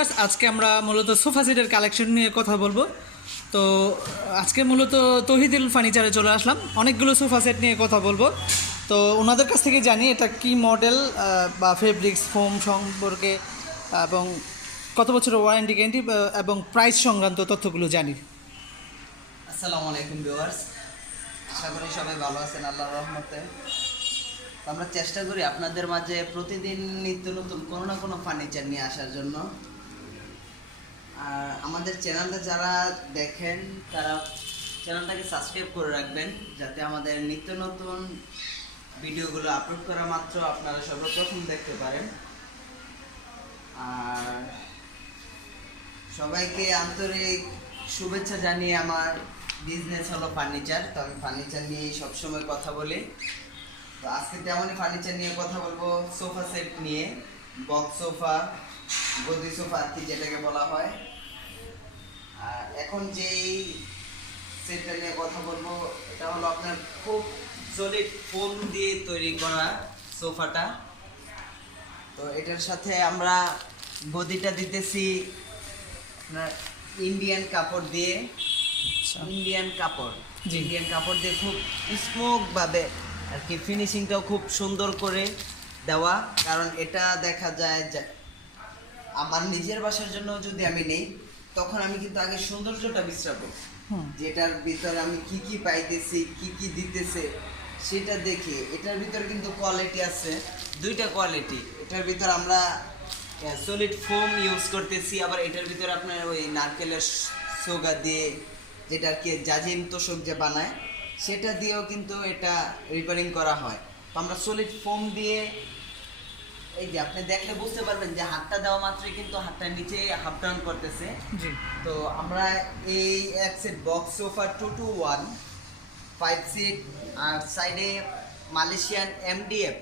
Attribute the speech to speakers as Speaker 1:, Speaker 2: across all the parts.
Speaker 1: Viewers, আজকে আমরা মূলত সোফা সেটের কালেকশন নিয়ে কথা বলব। তো, আজকে মূলত তহিদুল ফার্নিচারে চলে আসলাম। অনেকগুলো সোফা সেট নিয়ে কথা বলব। তো, ওনাদের কাছ থেকে জানি এটা কি মডেল বা ফেব্রিক্স ফোম সম্পর্কে, এবং কত বছরের ওয়ারেন্টি গ্যারেন্টি এবং প্রাইস সংক্রান্ত তথ্যগুলো জানি।
Speaker 2: আসসালামু আলাইকুম ভিউয়ার্স। আশা করি সবাই ভালো আছেন, আল্লাহর রহমতে। আমরা চেষ্টা করি আপনাদের মাঝে প্রতিদিন নিত্য নতুন কোনো না কোনো ফার্নিচার নিয়ে আসার জন্য। আর আমাদের চ্যানেলটা যারা দেখেন, তারা চ্যানেলটাকে সাবস্ক্রাইব করে রাখবেন, যাতে আমাদের নিত্য নতুন ভিডিওগুলো আপলোড করা মাত্র আপনারা সর্বপ্রথম দেখতে পারেন। আর সবাইকে আন্তরিক শুভেচ্ছা জানিয়ে আমার বিজনেস হলো ফার্নিচার তো আমি ফার্নিচার নিয়ে সবসময় কথা বলি। তো আজকে তেমনই ফার্নিচার নিয়ে কথা বলব সোফা সেট নিয়ে বক্স সোফা গদি সোফা আর কি যেটাকে বলা হয়। আর এখন যেই সেটটা নিয়ে কথা বলব এটা হলো আপনার খুব সলিড ফোম দিয়ে তৈরি করা সোফাটা। তো এটার সাথে আমরা বদিটা দিতেছি আপনার ইন্ডিয়ান কাপড় দিয়ে। ইন্ডিয়ান কাপড়। ইন্ডিয়ান কাপড় দিয়ে খুব স্মুথ ভাবে আর কি ফিনিশিংটাও খুব সুন্দর করে দেওয়া। কারণ এটা দেখা যায় যে আমার নিজের বাসার জন্য যদি আমি নেই তখন আমি কিন্তু আগে সৌন্দর্যটা বিশ্রাবো যেটার ভিতরে আমি কি কি পাইতেছি কি কি দিতেছে সেটা দেখে। এটার ভিতরে কিন্তু কোয়ালিটি আছে দুইটা কোয়ালিটি এটার ভিতর আমরা সলিড ফোম ইউজ করতেছি আবার এটার ভিতরে আপনার ওই নারকেলের সোগা দিয়ে যেটা আর কি জাজিম তোষক যে বানায় সেটা দিয়েও কিন্তু এটা রিপেয়ারিং করা হয়। তো আমরা সলিড ফোম দিয়ে এই যে আপনি দেখলে বুঝতে পারবেন যে হাতটা দেওয়া মাত্রই কিন্তু হাতটা নিচে হাফ ডাউন করতেছে।
Speaker 1: জি।
Speaker 2: তো আমরা এই এক set box sofa two two one five seat আর সাইডে মালয়েশিয়ান এমডিএফ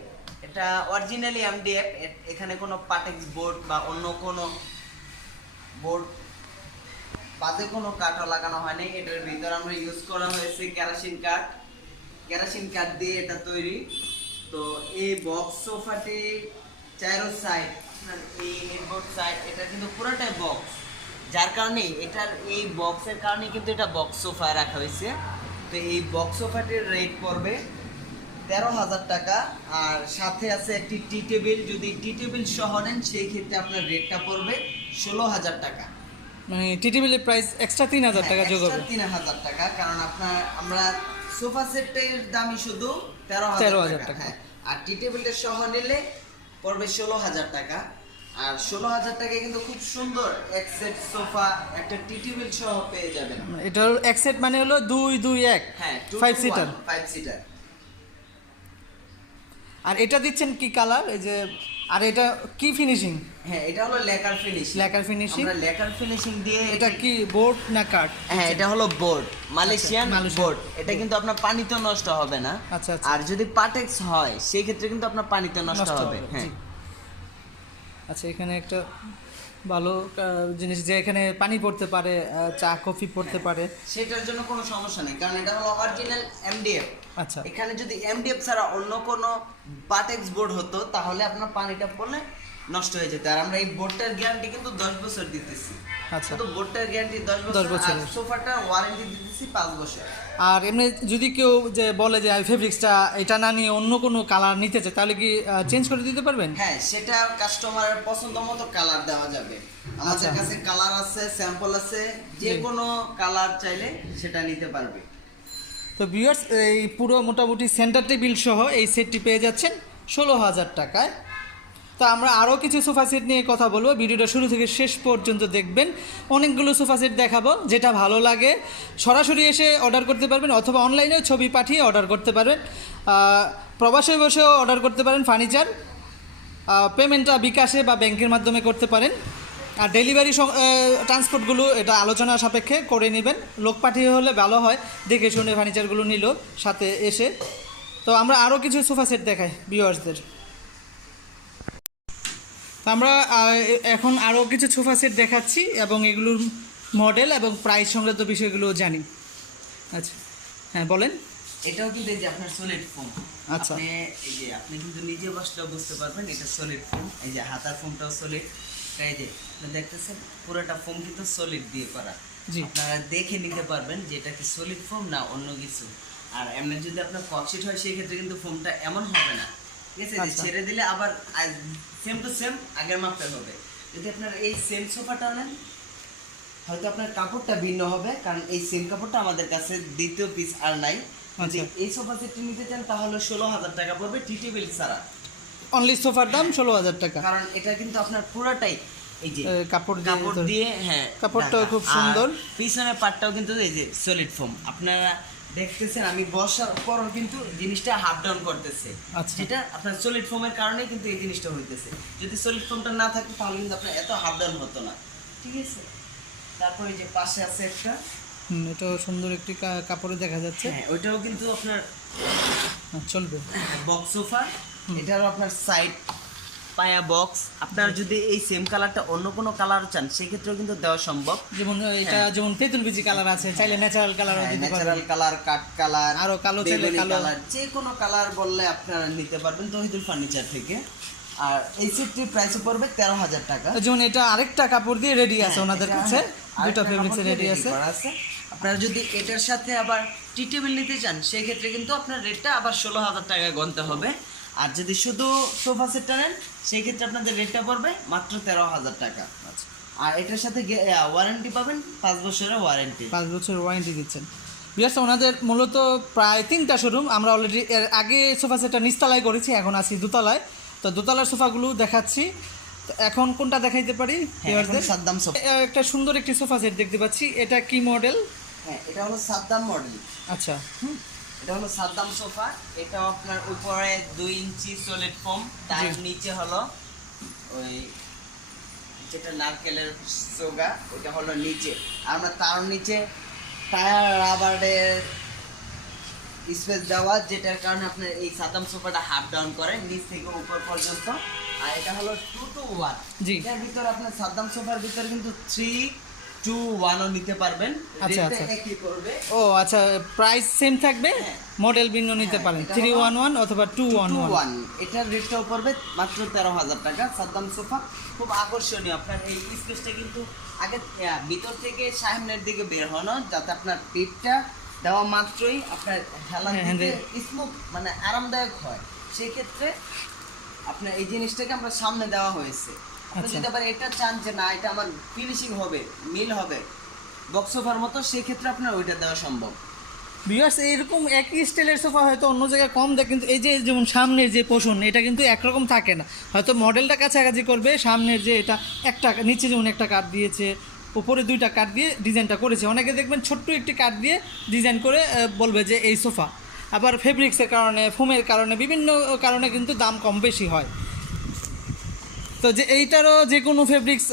Speaker 2: এটা অরিজিনালি এমডিএফ এখানে কোনো পাটেক্স বোর্ড বা অন্য কোনো বোর্ড বাদে কোনো কাঠও লাগানো হয়নি। এটার ভিতরে আমরা ইউজ করা হয়েছে কেরাসিন কাঠ কেরাসিন কাঠ দিয়ে এটা তৈরি। তো এই বক্স সোফাটি চারো সাইড এই হেডবোর্ড সাইড এটা কিন্তু পুরোটাই বক্স যার কারণে এটার এই বক্সের কারণে কিন্তু এটা বক্স সোফা রাখা হয়েছে। তো এই বক্স সোফাটির রেট পড়বে তেরো হাজার টাকা আর সাথে আছে একটি টি টেবিল যদি টি টেবিল সহ নেন সেই ক্ষেত্রে আপনার রেটটা পড়বে ষোলো হাজার টাকা।
Speaker 1: মানে টিটিবিলের প্রাইস এক্সট্রা তিন হাজার টাকা যোগ হবে।
Speaker 2: তিন হাজার টাকা কারণ আপনার আমরা সোফা সেটের দামই শুধু তেরো
Speaker 1: 13,000
Speaker 2: হাজার
Speaker 1: টাকা।
Speaker 2: টাকা। হ্যাঁ। আর টি টেবিলটা সহ নিলে পড়বে ষোলো হাজার টাকা। আর ষোলো হাজার টাকায় কিন্তু খুব সুন্দর এক সেট সোফা একটা টি টেবিল সহ পেয়ে যাবেন।
Speaker 1: এটা এক সেট মানে হলো দুই দুই এক।
Speaker 2: হ্যাঁ
Speaker 1: ফাইভ সিটার
Speaker 2: ফাইভ সিটার
Speaker 1: আর এটা দিচ্ছেন কি কালার? এই যে আর এটা কি ফিনিশিং
Speaker 2: হ্যাঁ এটা হলো লেকার ফিনিশিং
Speaker 1: লেকার ফিনিশিং
Speaker 2: আমরা লেকার ফিনিশিং দিয়ে
Speaker 1: এটা কি বোর্ড না কাট
Speaker 2: হ্যাঁ এটা হলো বোর্ড মালয়েশিয়ান বোর্ড এটা কিন্তু আপনার পানিতে নষ্ট হবে না।
Speaker 1: আচ্ছা, আচ্ছা।
Speaker 2: আর যদি পাটেক্স হয় সেই ক্ষেত্রে কিন্তু আপনার পানিতে নষ্ট হবে। হ্যাঁ।
Speaker 1: আচ্ছা এখানে একটা ভালো জিনিস যে এখানে পানি পড়তে পারে চা কফি পড়তে পারে।
Speaker 2: সেটার জন্য কোনো সমস্যা নেই কারণ এটা হলো অরিজিনাল এমডিএফ
Speaker 1: আচ্ছা।
Speaker 2: এখানে যদি এমডিএফ ছাড়া অন্য কোনো বাটেক্স বোর্ড হতো তাহলে আপনার পানিটা পড়লে নষ্ট হয়ে যেত। আর আমরা এই বোর্ডটার গ্যারান্টি কিন্তু দশ বছর দিতেছি।
Speaker 1: আচ্ছা।
Speaker 2: তো বোর্ডটার গ্যারান্টি দশ
Speaker 1: 10
Speaker 2: বছর আর
Speaker 1: বছরের।
Speaker 2: সোফাটার ওয়ারেন্টি দিতেছি পাঁচ বছর।
Speaker 1: আর এমনি যদি কেউ যে বলে যে ফেব্রিক্সটা এটা না নিয়ে অন্য কোনো কালার নিতে চায় তাহলে কি চেঞ্জ করে দিতে পারবেন?
Speaker 2: হ্যাঁ সেটা কাস্টমারের পছন্দ মতো কালার দেওয়া যাবে। আমাদের
Speaker 1: আচ্ছা।
Speaker 2: কাছে কালার আছে স্যাম্পল আছে যে কোনো কালার চাইলে সেটা নিতে পারবে।
Speaker 1: তো ভিউয়ার্স এই পুরো মোটামুটি সেন্টার টেবিল সহ এই সেটটি পেয়ে যাচ্ছেন ষোলো হাজার টাকায়। তো আমরা আরও কিছু সোফা সেট নিয়ে কথা বলব। ভিডিওটা শুরু থেকে শেষ পর্যন্ত দেখবেন। অনেকগুলো সোফা সেট দেখাবো, যেটা ভালো লাগে। সরাসরি এসে অর্ডার করতে পারবেন অথবা অনলাইনেও ছবি পাঠিয়ে অর্ডার করতে পারবেন। প্রবাসে বসেও অর্ডার করতে পারেন ফার্নিচার পেমেন্টটা বিকাশে বা ব্যাংকের মাধ্যমে করতে পারেন। আর ডেলিভারি ট্রান্সপোর্টগুলো এটা আলোচনা সাপেক্ষে করে নেবেন। লোক পাঠিয়ে হলে ভালো হয়। দেখে শুনে ফার্নিচারগুলো নিল, সাথে এসে। তো আমরা আরও কিছু সোফা সেট দেখাই ভিউয়ার্সদের আমরা এখন আরও কিছু সোফা সেট দেখাচ্ছি এবং এগুলোর মডেল এবং প্রাইস সংক্রান্ত বিষয়গুলো জানি। আচ্ছা হ্যাঁ বলেন।
Speaker 2: এটাও কিন্তু এই যে আপনার সলিড ফোম
Speaker 1: আচ্ছা।
Speaker 2: এই যে আপনি কিন্তু নিজে বসলেও বুঝতে পারবেন এটা সলিড ফোম এই যে হাতার ফোমটাও সলিড এই যে দেখতেছেন পুরোটা ফোম কিন্তু সলিড দিয়ে করা।
Speaker 1: জি।
Speaker 2: আপনারা দেখে নিতে পারবেন যে এটা কি সলিড ফোম না অন্য কিছু। আর এমনি যদি আপনার ককশিট হয় সেই ক্ষেত্রে কিন্তু ফোমটা এমন হবে না। ঠিক আছে
Speaker 1: আচ্ছা।
Speaker 2: ছেড়ে দিলে আবার সেম টু সেম আগের হবে যদি আপনার এই সেম সোফাটা নেন হয়তো আপনার কাপড়টা ভিন্ন হবে কারণ এই সেম কাপড়টা আমাদের কাছে দ্বিতীয় পিস আর নাই
Speaker 1: আচ্ছা।
Speaker 2: এই সোফা সেটটি নিতে চান তাহলে ষোলো হাজার টাকা পড়বে টি টেবিল ছাড়া
Speaker 1: অনলি সোফার দাম ষোলো হাজার টাকা
Speaker 2: কারণ এটা কিন্তু আপনার পুরোটাই এই যে
Speaker 1: কাপড় দিয়ে
Speaker 2: কাপড় দিয়ে হ্যাঁ
Speaker 1: কাপড়টাও খুব সুন্দর।
Speaker 2: পিছনের পাটটাও কিন্তু এই যে সলিড ফোম আপনারা দেখতেছেন আমি বসার পর কিন্তু জিনিসটা হাফ ডাউন করতেছে।
Speaker 1: আচ্ছা।
Speaker 2: যেটা আপনার সলিড ফোমের কারণে কিন্তু এই জিনিসটা হইতেছে। যদি সলিড ফোমটা না থাকতো তাহলে কিন্তু আপনার এত হাফ ডাউন হতো না। ঠিক আছে? তারপরে যে পাশে আছে একটা।
Speaker 1: এটাও সুন্দর একটি কাপড়ে দেখা যাচ্ছে।
Speaker 2: হ্যাঁ ওইটাও কিন্তু আপনার
Speaker 1: হ্যাঁ, চলবে।
Speaker 2: বক্স সোফা এটারও আপনার সাইড পায়া বক্স আপনার যদি এই সেম কালারটা অন্য কোনো কালার চান সেক্ষেত্রেও কিন্তু দেওয়া সম্ভব।
Speaker 1: যেমন এটা
Speaker 2: হ্যাঁ।
Speaker 1: যেমন তেঁতুল বিচি কালার আছে চাইলে ন্যাচারাল কালারও দিতে পারবেন।
Speaker 2: ন্যাচারাল কালার কাট কালার
Speaker 1: আরও কালো চাইলে কালো।
Speaker 2: কালার যে কোনো কালার বললে আপনারা নিতে পারবেন তহিদুল ফার্নিচার থেকে। আর এই সেটটির প্রাইস পড়বে তেরো হাজার টাকা।
Speaker 1: যেমন এটা আরেকটা কাপড় দিয়ে রেডি আছে
Speaker 2: হ্যাঁ,
Speaker 1: ওনাদের কাছে। দুটো ফেব্রিক্স রেডি আছে।
Speaker 2: আপনারা যদি এটার সাথে আবার টি টেবিল নিতে চান সেই ক্ষেত্রে কিন্তু আপনার রেটটা আবার ষোলো হাজার টাকা গণতে হবে। আর যদি শুধু সোফা সেটটা নেন সেই ক্ষেত্রে আপনাদের রেটটা পড়বে মাত্র তেরো হাজার টাকা।
Speaker 1: আচ্ছা।
Speaker 2: আর এটার সাথে ওয়ারেন্টি পাবেন পাঁচ বছরের ওয়ারেন্টি
Speaker 1: পাঁচ বছরের ওয়ারেন্টি দিচ্ছেন। বিয়াস ওনাদের মূলত প্রায় তিনটা শোরুম আমরা অলরেডি এর আগে সোফা সেটটা নিচতলায় করেছি এখন আছি দোতলায়। তো দোতলার সোফাগুলো দেখাচ্ছি। তো এখন কোনটা দেখাইতে পারি? ভিউয়ারদের?
Speaker 2: সাদ্দাম সোফা।
Speaker 1: একটা সুন্দর একটি সোফা সেট দেখতে পাচ্ছি। এটা কি মডেল
Speaker 2: হ্যাঁ এটা হলো সাদ্দাম মডেল
Speaker 1: আচ্ছা।
Speaker 2: এটা হলো সাদ্দাম সোফা। এটা আপনার উপরে দুই ইঞ্চি সলিড ফোম তার নিচে হলো ওই যেটা নারকেলের সোগা ওটা হলো নিচে। আর আমরা তার নিচে টায়ার রাবারের স্পেস দেওয়া যেটার কারণে আপনার এই সাদ্দাম সোফাটা হাফ ডাউন করে নিচ থেকে উপর পর্যন্ত। আর এটা হলো টু টু ওয়ান। এটার ভিতরে আপনার সাদ্দাম সোফার ভিতরে কিন্তু থ্রি টু ওয়ানও নিতে পারবেন।
Speaker 1: আচ্ছা, আচ্ছা। ও আচ্ছা প্রাইস সেম থাকবে?
Speaker 2: হ্যাঁ।
Speaker 1: মডেল ভিন্ন নিতে
Speaker 2: হ্যাঁ,
Speaker 1: পারেন। থ্রি ওয়ান ওয়ান অথবা টু ওয়ান ওয়ান
Speaker 2: এটার রেটটাও পড়বে মাত্র তেরো হাজার টাকা। সাদ্দাম সোফা খুব আকর্ষণীয়। আপনার এই স্পেসটা কিন্তু আগে ভিতর থেকে সামনের দিকে বের হনো যাতে আপনার পিঠটা দেওয়া মাত্রই আপনার
Speaker 1: হ্যাঁ,
Speaker 2: দিকে
Speaker 1: হ্যাঁ,
Speaker 2: স্মুথ মানে আরামদায়ক হয়। সেই ক্ষেত্রে আপনার এই জিনিসটাকে আমরা সামনে দেওয়া হয়েছে। যদি আবার এটা চান যে না এটা আমার ফিনিশিং হবে মিল হবে। বক্স সোফার মতো সেই ক্ষেত্রে আপনার ওইটা দেওয়া সম্ভব।
Speaker 1: বিয়ার্স এরকম একই স্টাইলের সোফা হয়তো অন্য জায়গায় কম দেয় কিন্তু এই যে যেমন সামনের যে পোষণ এটা কিন্তু একরকম থাকে না। হয়তো মডেলটা কাছাকাছি করবে সামনের যে এটা একটা নিচে যেমন একটা কাঠ দিয়েছে উপরে দুইটা কাঠ দিয়ে ডিজাইনটা করেছে। অনেকে দেখবেন ছোট্ট একটি কাঠ দিয়ে ডিজাইন করে বলবে যে এই সোফা আবার ফেব্রিক্সের কারণে ফোমের কারণে বিভিন্ন কারণে কিন্তু দাম কম বেশি হয়। তো যে এইটারও যে কোনো ফেব্রিক্স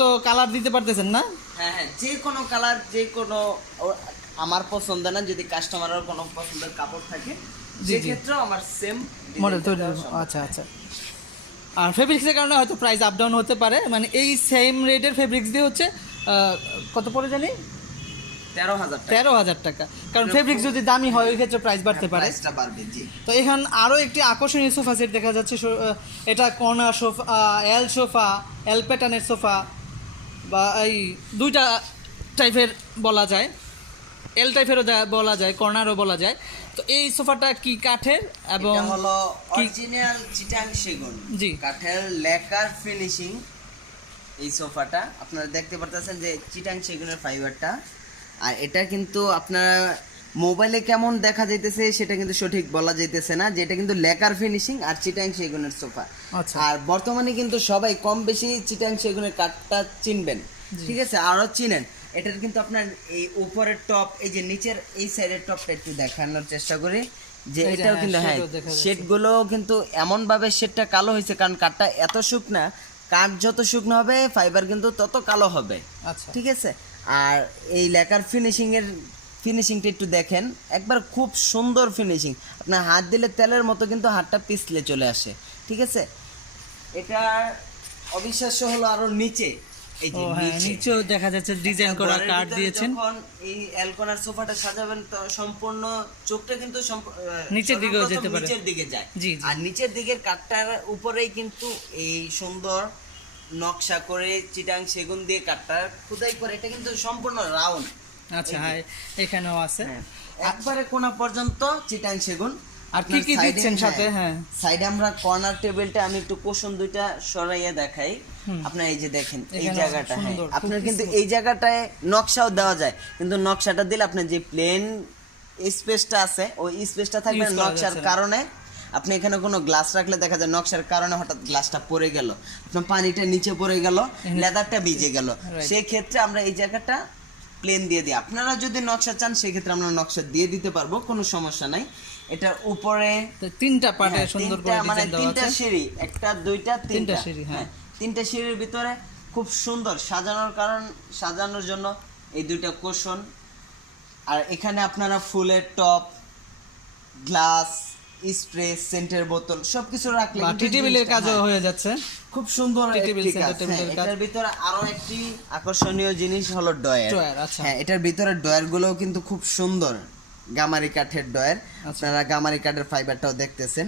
Speaker 1: তো কালার দিতে পারতেছেন না?
Speaker 2: হ্যাঁ হ্যাঁ যে কোনো কালার যে কোনো আমার পছন্দ না যদি কাস্টমারের কোনো পছন্দের কাপড় থাকে। সেক্ষেত্রেও আমার সেম
Speaker 1: মডেল তৈরি আচ্ছা আচ্ছা। আর ফেব্রিক্সের কারণে হয়তো প্রাইস আপ ডাউন হতে পারে। মানে এই সেম রেটের ফেব্রিক্স দিয়ে হচ্ছে কত পড়ে জানি?
Speaker 2: তেরো হাজার টাকা।
Speaker 1: কারণ ফেব্রিক্স যদি দামি হয় ওই ক্ষেত্রে প্রাইস বাড়তে পারে। তো এখান আরও একটি আকর্ষণীয় সোফা সেট দেখা যাচ্ছে। এটা corner sofa L sofa L প্যাটার্নের সোফা বা এই দুইটা টাইপের বলা যায়। এল টাইপেরও বলা যায় কর্নারও বলা যায়। তো এই সোফাটা কি কাঠের এবং
Speaker 2: হলো অরিজিনাল চিটাং সেগুন।
Speaker 1: জি।
Speaker 2: কাঠের লেকার ফিনিশিং এই সোফাটা আপনারা দেখতে পারতেছেন যে চিটাং সেগুনের ফাইবারটা আর এটা কিন্তু আপনারা মোবাইলে কেমন দেখা যাইতেছে সেটা কিন্তু সঠিক বলা যাইতেছে না যেটা কিন্তু লেকার ফিনিশিং আর চিটাং সেগুনের সোফা।
Speaker 1: আচ্ছা।
Speaker 2: আর বর্তমানে কিন্তু সবাই কম বেশি চিটাং সেগুনের কাঠটা চিনবেন ঠিক আছে? আরও চিনেন। এটার কিন্তু আপনার এই উপরের টপ এই যে নিচের এই সাইডের টপটা একটু দেখানোর চেষ্টা করি যে এটাও
Speaker 1: হ্যাঁ,
Speaker 2: কিন্তু হ্যাঁ। শেডগুলো কিন্তু এমনভাবে শেডটা কালো হয়েছে কারণ কাঠটা এত শুকনা কাঠ যত শুকনো হবে ফাইবার কিন্তু তত কালো হবে
Speaker 1: আচ্ছা।
Speaker 2: ঠিক আছে? আর এই লেখার ফিনিশিং এর ফিনিশিংটা একটু দেখেন। একবার খুব সুন্দর ফিনিশিং আপনার হাত দিলে তেলের মতো কিন্তু হাতটা পিছলে চলে আসে। ঠিক আছে? এটা অবিশ্বাস্য হলো আরও নিচে। এই যে
Speaker 1: হ্যাঁ নিচেও দেখা যাচ্ছে ডিজাইন করা দিয়েছেন।
Speaker 2: যখন এই অ্যালকোনার সোফাটা সাজাবেন তো সম্পূর্ণ চোখটা কিন্তু
Speaker 1: নিচের দিকেও যেতে পারে।
Speaker 2: নিচের দিকে যায়। আর নিচের দিকের কাঠটার উপরেই কিন্তু এই সুন্দর নকশা করে চিটাং সেগুন দিয়ে কাঠটা খোদাই করে এটা কিন্তু সম্পূর্ণ রাউন্ড।
Speaker 1: আচ্ছা হ্যাঁ এখানেও আছে।
Speaker 2: একবারে কোনা পর্যন্ত চিটাং সেগুন।
Speaker 1: আর কি কি দিচ্ছেন সাথে? হ্যাঁ।
Speaker 2: সাইডে আমরা কর্নার টেবিলটা আমি একটু কোশন দুইটা সরাইয়া দেখাই। আপনার এই যে দেখেন এই জায়গাটা হ্যাঁ। আপনার কিন্তু এই জায়গাটায় নকশাও দেওয়া যায়। কিন্তু নকশাটা দিলে আপনার যে প্লেন স্পেসটা আছে ওই স্পেসটা থাকবে নকশার কারণে আপনি এখানে কোনো গ্লাস রাখলে দেখা যায় নকশার কারণে হঠাৎ গ্লাসটা পড়ে গেল। আপনার পানিটা নিচে পড়ে গেল লেদারটা ভিজে গেল। সেই ক্ষেত্রে আমরা এই জায়গাটা প্লেন দিয়ে দিই। আপনারা যদি নকশা চান সেক্ষেত্রে আমরা নকশা দিয়ে দিতে পারব কোনো সমস্যা নাই। এটার উপরে
Speaker 1: তিনটা পার্টে
Speaker 2: হ্যাঁ,
Speaker 1: সুন্দর করে
Speaker 2: মানে তিনটা সিঁড়ি একটা দুইটা
Speaker 1: তিনটা।
Speaker 2: তিনটা
Speaker 1: সিঁড়ি, হ্যাঁ।
Speaker 2: তিনটা সিঁড়ির ভিতরে খুব সুন্দর সাজানোর কারণ সাজানোর জন্য এই দুইটা কোশন আর এখানে আপনারা ফুলের টপ গ্লাস স্প্রে সেন্টের বোতল সবকিছু রাখলে
Speaker 1: টি টেবিলের কাজও
Speaker 2: হ্যাঁ,
Speaker 1: হয়ে যাচ্ছে।
Speaker 2: খুব সুন্দর হ্যাঁ। এটার ভিতরে আরও একটি আকর্ষণীয় জিনিস হলো ডয়ার
Speaker 1: আচ্ছা।
Speaker 2: হ্যাঁ এটার ভিতরে ডয়ারগুলো কিন্তু খুব সুন্দর। গামারি কাঠের ডয়ার
Speaker 1: আচ্ছা।
Speaker 2: আপনারা গামারি কাঠের ফাইবারটাও দেখতেছেন।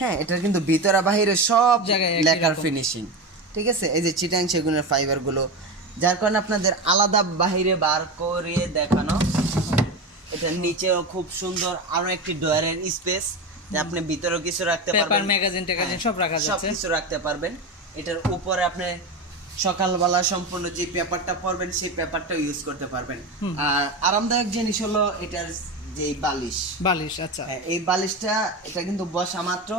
Speaker 2: হ্যাঁ এটার কিন্তু ভিতরে বাহিরে সব
Speaker 1: জায়গায়
Speaker 2: লেকার ফিনিশিং ঠিক আছে? এই যে চিটাং সেগুনের ফাইবারগুলো যার কারণে আপনাদের আলাদা বাহিরে বার করে দেখানো। এটা নিচেও খুব সুন্দর আরও একটি ডয়ারের স্পেস আপনি ভিতরেও কিছু রাখতে
Speaker 1: পেপার
Speaker 2: পারবেন।
Speaker 1: ম্যাগাজিন ট্যাগাজিন সব রাখা যাচ্ছে।
Speaker 2: সব কিছু রাখতে পারবেন। এটার উপরে আপনি সকালবেলা সম্পূর্ণ যে পেপারটা পড়বেন সেই পেপারটা ইউজ করতে পারবেন। আর আরামদায়ক জিনিস হলো এটার যে বালিশ।
Speaker 1: বালিশ আচ্ছা।
Speaker 2: হ্যাঁ, এই বালিশটা এটা কিন্তু বসা মাত্র।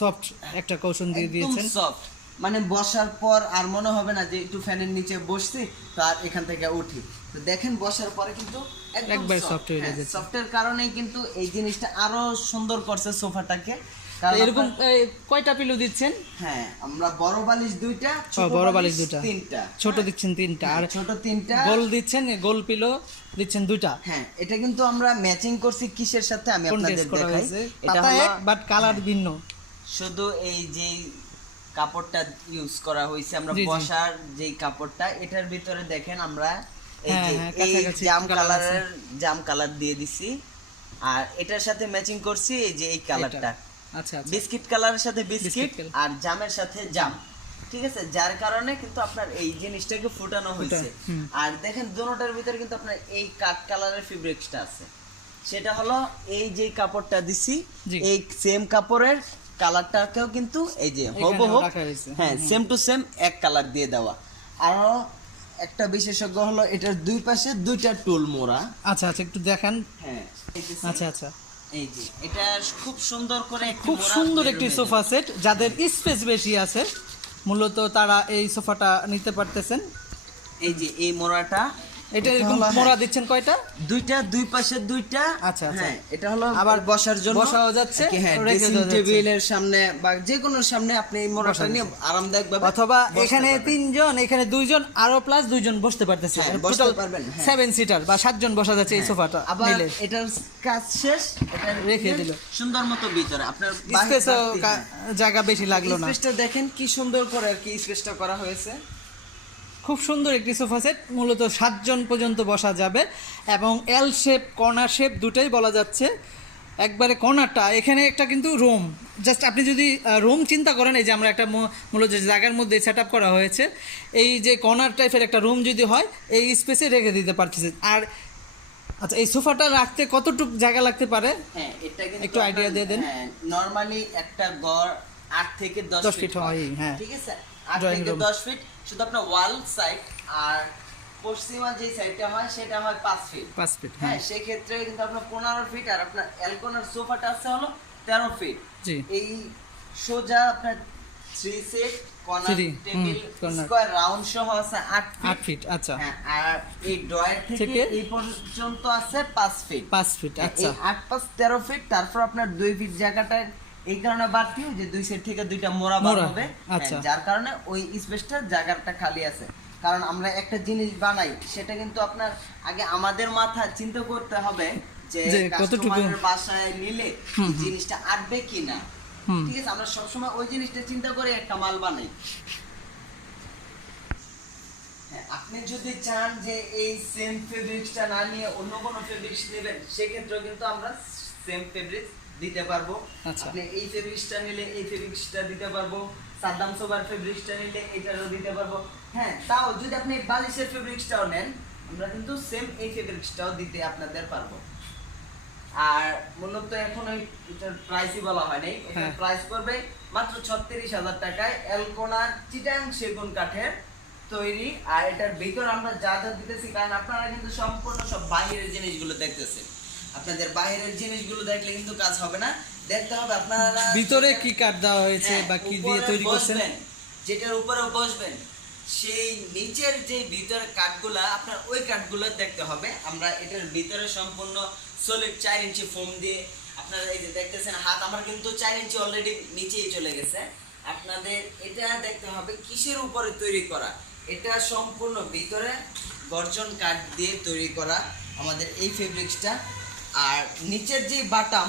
Speaker 1: সফট একটা কৌশন দিয়ে দিয়েছেন।
Speaker 2: সফট মানে বসার পর আর মনে হবে না যে একটু ফ্যানের নিচে বসছি তো আর এখান থেকে উঠি। তো দেখেন বসার পরে কিন্তু
Speaker 1: একবারে soft হয়ে যাচ্ছে।
Speaker 2: সফটের কারণেই কিন্তু এই জিনিসটা আরও সুন্দর করছে সোফাটাকে।
Speaker 1: এরকম কয়টা পিলু দিচ্ছেন?
Speaker 2: হ্যাঁ আমরা বড় বালিশ দুইটা ছোট
Speaker 1: বড় বালিশ দুটা
Speaker 2: তিনটা।
Speaker 1: ছোট দিচ্ছেন তিনটা। আর
Speaker 2: ছোট তিনটা।
Speaker 1: গোল দিচ্ছেন গোল পিলো দিচ্ছেন দুটা
Speaker 2: হ্যাঁ এটা কিন্তু আমরা ম্যাচিং করছি কিসের সাথে আমি আপনাদের দেখাই। এটা
Speaker 1: এক বাট কালার ভিন্ন।
Speaker 2: শুধু এই যে কাপড়টা ইউজ করা হয়েছে আমরা। বসার যে কাপড়টা এটার ভিতরে দেখেন আমরা এই
Speaker 1: হ্যাঁ, হ্যাঁ,
Speaker 2: জাম কালারের জাম কালার দিয়ে দিছি। আর এটার সাথে ম্যাচিং করছি এই যে এই কালারটা
Speaker 1: আচ্ছা আচ্ছা।
Speaker 2: বিস্কিট কালারের সাথে বিস্কিট আর জামের সাথে জাম। ঠিক আছে? যার কারণে কিন্তু আপনার এই জিনিসটাকে ফুটানো হয়েছে। আর দেখেন দুটোটার ভিতরে কিন্তু আপনার এই কাঠ কালারের ফেব্রিক্সটা আছে। সেটা হলো এই যে কাপড়টা দিছি এই সেম কাপড়ের কালারটাকেও কিন্তু এই যে
Speaker 1: এখানেও
Speaker 2: হবহু
Speaker 1: রাখা হয়েছে।
Speaker 2: হ্যাঁ সেম টু সেম এক কালার দিয়ে দেওয়া। আরও একটা বিশেষজ্ঞ হলো এটার দুই পাশে দুইটা টুল মোড়া।
Speaker 1: আচ্ছা আচ্ছা একটু দেখান।
Speaker 2: হ্যাঁ
Speaker 1: আচ্ছা আচ্ছা।
Speaker 2: এই যে এটা খুব সুন্দর করে
Speaker 1: খুব সুন্দর একটি সোফা সেট যাদের স্পেস বেশি আছে মূলত তারা এই সোফাটা নিতে পারতেছেন।
Speaker 2: এই যে এই মোড়াটা
Speaker 1: এটা এরকম মোড়া দিচ্ছেন কয়টা?
Speaker 2: দুইটা দুই পাশে দুইটা।
Speaker 1: আচ্ছা, আচ্ছা।
Speaker 2: হ্যাঁ এটা হলো
Speaker 1: আবার
Speaker 2: বসার জন্য
Speaker 1: বসাও যাচ্ছে,
Speaker 2: হ্যাঁ
Speaker 1: যাচ্ছে।
Speaker 2: টেবিলের সামনে বা যে কোনো সামনে আপনি এই মোড়াটা নিয়ে আরামদায়ক ভাবে
Speaker 1: অথবা এখানে তিনজন এখানে দুইজন আরও প্লাস দুইজন বসতে পারতেছে।
Speaker 2: হ্যাঁ, বসতে পারবেন।
Speaker 1: সেভেন সিটার বা সাতজন বসা যাচ্ছে এই সোফাটা
Speaker 2: আবার এটার কাজ শেষ এটা
Speaker 1: রেখে দিল।
Speaker 2: সুন্দর মতো ভিতরে আপনার
Speaker 1: স্পেসও জায়গা বেশি লাগল না।
Speaker 2: স্পেসটা দেখেন কি সুন্দর করে আর কি স্পেসটা করা হয়েছে।
Speaker 1: খুব সুন্দর একটি সোফা সেট মূলত সাতজন পর্যন্ত বসা যাবে এবং এল শেপ কর্নার শেপ দুটাই বলা যাচ্ছে। একবারে কর্নারটা এখানে একটা কিন্তু রুম জাস্ট আপনি যদি রুম চিন্তা করেন এই যে আমরা একটা মূলত যে জায়গার মধ্যে সেট করা হয়েছে এই যে কর্নার টাইপের একটা রুম যদি হয় এই স্পেসে রেখে দিতে পারতেছে। আর আচ্ছা এই সোফাটা রাখতে কতটুকু জায়গা লাগতে পারে?
Speaker 2: হ্যাঁ এটা কিন্তু
Speaker 1: একটু আইডিয়া দিয়ে দেন।
Speaker 2: নরমালি একটা গড় আট থেকে দশ ফিট
Speaker 1: হয়, হ্যাঁ।
Speaker 2: ঠিক আছে? আট থেকে দশ ফিট শুধু আপনার ওয়াল সাইড আর পশ্চিমা যে সাইডটা হয় সেটা হয় পাঁচ ফিট
Speaker 1: পাঁচ ফিট
Speaker 2: হ্যাঁ
Speaker 1: হ্যাঁ।
Speaker 2: সেক্ষেত্রে কিন্তু আপনার পনেরো ফিট আর আপনার অ্যালকোনার সোফাটা আছে হলো তেরো ফিট
Speaker 1: জি।
Speaker 2: এই সোজা আপনার three set corner table
Speaker 1: corner।
Speaker 2: Round সহ আছে আট
Speaker 1: আট
Speaker 2: ফিট
Speaker 1: ফিট আচ্ছা।
Speaker 2: হ্যাঁ আর এই ড্রয়ার থেকে
Speaker 1: থেকে?
Speaker 2: এই পর্যন্ত আছে পাঁচ ফিট
Speaker 1: পাঁচ ফিট আচ্ছা।
Speaker 2: এই আট পাঁচ তেরো ফিট তারপর আপনার দুই ফিট জায়গাটা এই কারণে বাড়তি যে দুই সাইড থেকে দুইটা মোড়া বার হবে।
Speaker 1: আচ্ছা।
Speaker 2: হ্যাঁ, যার কারণে ওই স্পেসটা জায়গাটা খালি আছে। কারণ আমরা একটা জিনিস বানাই সেটা কিন্তু আপনার আগে আমাদের মাথা চিন্তা করতে হবে যে কাস্টমারের বাসায় নিলে। জিনিসটা আটবে কিনা। ঠিক আছে আমরা সবসময় ওই জিনিসটা চিন্তা করে একটা মাল বানাই। হ্যাঁ, আপনি যদি চান যে এই সেম ফেব্রিক্সটা না নিয়ে অন্য কোনো ফেব্রিক্স নেবেন সেক্ষেত্রে কিন্তু আমরা সেম ফেব্রিক্স দিতে পারব।
Speaker 1: আচ্ছা।
Speaker 2: আপনি এই ফেব্রিক্সটা নিলে এই ফেব্রিক্সটা দিতে পারব। সাদ্দাম সোবার ফেব্রিক্সটা নিলে এটারও দিতে পারব। হ্যাঁ তাও যদি আপনি বালিশের ফেব্রিক্সটাও নেন আমরা কিন্তু সেম এই ফেব্রিক্সটাও দিতে আপনাদের পারব। আর মূলত এখন ওই এটার প্রাইসই বলা হয় নাই। এটার
Speaker 1: হ্যাঁ।
Speaker 2: প্রাইস পড়বে মাত্র ছত্রিশ হাজার টাকায় এলকোনা চিটাং সেগুন কাঠের তৈরি। আর এটার ভিতর আমরা যা যা দিতেছি কারণ আপনারা কিন্তু সম্পূর্ণ সব বাইরের জিনিসগুলো দেখতেছেন। আপনাদের বাইরের জিনিসগুলো দেখলে কিন্তু কাজ হবে না। দেখতে হবে আপনারা
Speaker 1: ভিতরে কি কাঠ দেওয়া হয়েছে
Speaker 2: হ্যাঁ,
Speaker 1: বা কি দিয়ে তৈরি করছেন?
Speaker 2: যেটার উপরে বসবেন সেই নিচের যে ভিতরে কাঠগুলা আপনার ওই কাঠগুলো দেখতে হবে। আমরা এটার ভিতরে সম্পূর্ণ সলিড চার ইঞ্চি ফোম দিয়ে আপনারা এই যে দেখতেছেন হাত আমার কিন্তু চার ইঞ্চি অলরেডি নিচেই চলে গেছে। আপনাদের এটা দেখতে হবে কিসের উপরে তৈরি করা? এটা সম্পূর্ণ ভিতরে গর্জন কাঠ দিয়ে তৈরি করা আমাদের এই ফেব্রিক্সটা আর নিচের যে বাটাম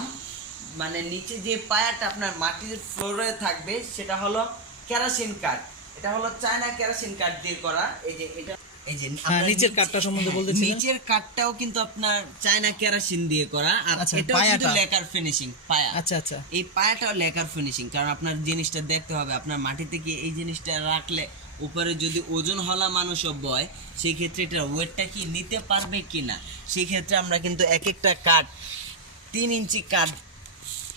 Speaker 2: মানে নিচে যে পায়াটা আপনার মাটির ফ্লোরে থাকবে সেটা হলো কেরাসিন কাঠ এটা হলো চায়না কেরাসিন কাঠ দিয়ে করা। এই যে এটা এই যে
Speaker 1: হ্যাঁ, নিচের কাঠটা সম্বন্ধে বলতেছিলেন।
Speaker 2: নিচের কাঠটাও কিন্তু আপনার চায়না কেরাসিন দিয়ে করা। আর
Speaker 1: আচ্ছা,
Speaker 2: এটাও কিন্তু লেকার ফিনিশিং পায়া।
Speaker 1: আচ্ছা আচ্ছা।
Speaker 2: এই পায়াটাও লেকার ফিনিশিং কারণ আপনার জিনিসটা দেখতে হবে। আপনার মাটিতে কি এই জিনিসটা রাখলে উপরে যদি ওজন হলা মানুষও বয় সেই ক্ষেত্রে এটা ওয়েটটা কি নিতে পারবে কি না সেই ক্ষেত্রে আমরা কিন্তু এক একটা কাঠ, তিন ইঞ্চি কাঠ,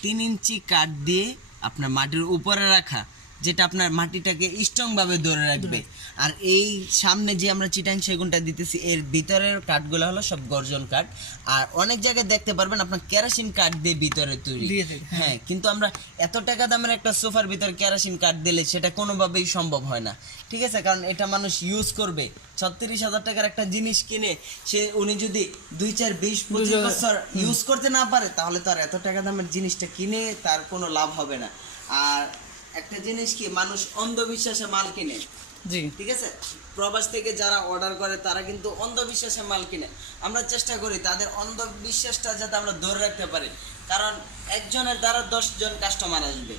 Speaker 2: তিন ইঞ্চি কাঠ দিয়ে আপনার মাটির উপরে রাখা। যেটা আপনার মাটিটাকে স্ট্রংভাবে ধরে রাখবে। আর এই সামনে যে আমরা চিটাং সেগুনটা দিতেছি এর ভিতরের কাঠগুলো হলো সব গর্জন কাঠ। আর অনেক জায়গায় দেখতে পারবেন আপনার কেরাসিন কাঠ দিয়ে ভিতরে তৈরি।
Speaker 1: হ্যাঁ।
Speaker 2: হ্যাঁ কিন্তু আমরা এত টাকা দামের একটা সোফার ভিতরে কেরাসিন কাঠ দিলে সেটা কোনোভাবেই সম্ভব হয় না। ঠিক আছে? কারণ এটা মানুষ ইউজ করবে। ছত্রিশ হাজার টাকার একটা জিনিস কিনে সে উনি যদি দুই চার বিশ পঁচিশ বছর ইউজ করতে না পারে তাহলে তো আর এত টাকা দামের জিনিসটা কিনে তার কোনো লাভ হবে না। আর একটা জিনিস কি মানুষ অন্ধবিশ্বাসে মাল কিনে।
Speaker 1: জি।
Speaker 2: ঠিক আছে? প্রবাস থেকে যারা অর্ডার করে তারা কিন্তু অন্ধবিশ্বাসে মাল কিনে। আমরা চেষ্টা করি তাদের অন্ধবিশ্বাসটা যাতে আমরা ধরে রাখতে পারি। কারণ একজনের দ্বারা দশজন কাস্টমার আসবে।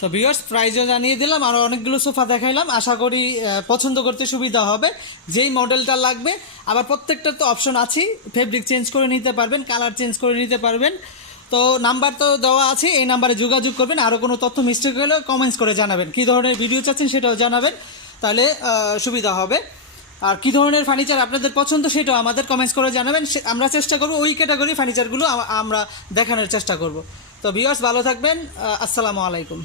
Speaker 1: তো ভিউয়ার্স প্রাইজও জানিয়ে দিলাম আর অনেকগুলো সোফা দেখাইলাম। আশা করি পছন্দ করতে সুবিধা হবে। যেই মডেলটা লাগবে আবার প্রত্যেকটা তো অপশন আছেই। ফেব্রিক চেঞ্জ করে নিতে পারবেন কালার চেঞ্জ করে নিতে পারবেন। তো নাম্বার তো দেওয়া আছে, এই নাম্বারে যোগাযোগ করবেন। আরও কোনো তথ্য মিস্টেক হলে কমেন্টস করে জানাবেন। কী ধরনের ভিডিও চাচ্ছেন সেটাও জানাবেন। তাহলে সুবিধা হবে। আর কী ধরনের ফার্নিচার আপনাদের পছন্দ সেটাও আমাদের কমেন্টস করে জানাবেন। আমরা চেষ্টা করব ওই ক্যাটাগরি ফার্নিচারগুলো আমরা দেখানোর চেষ্টা করব। তো ভিওয়ার্স ভালো থাকবেন। আসসালামু আলাইকুম।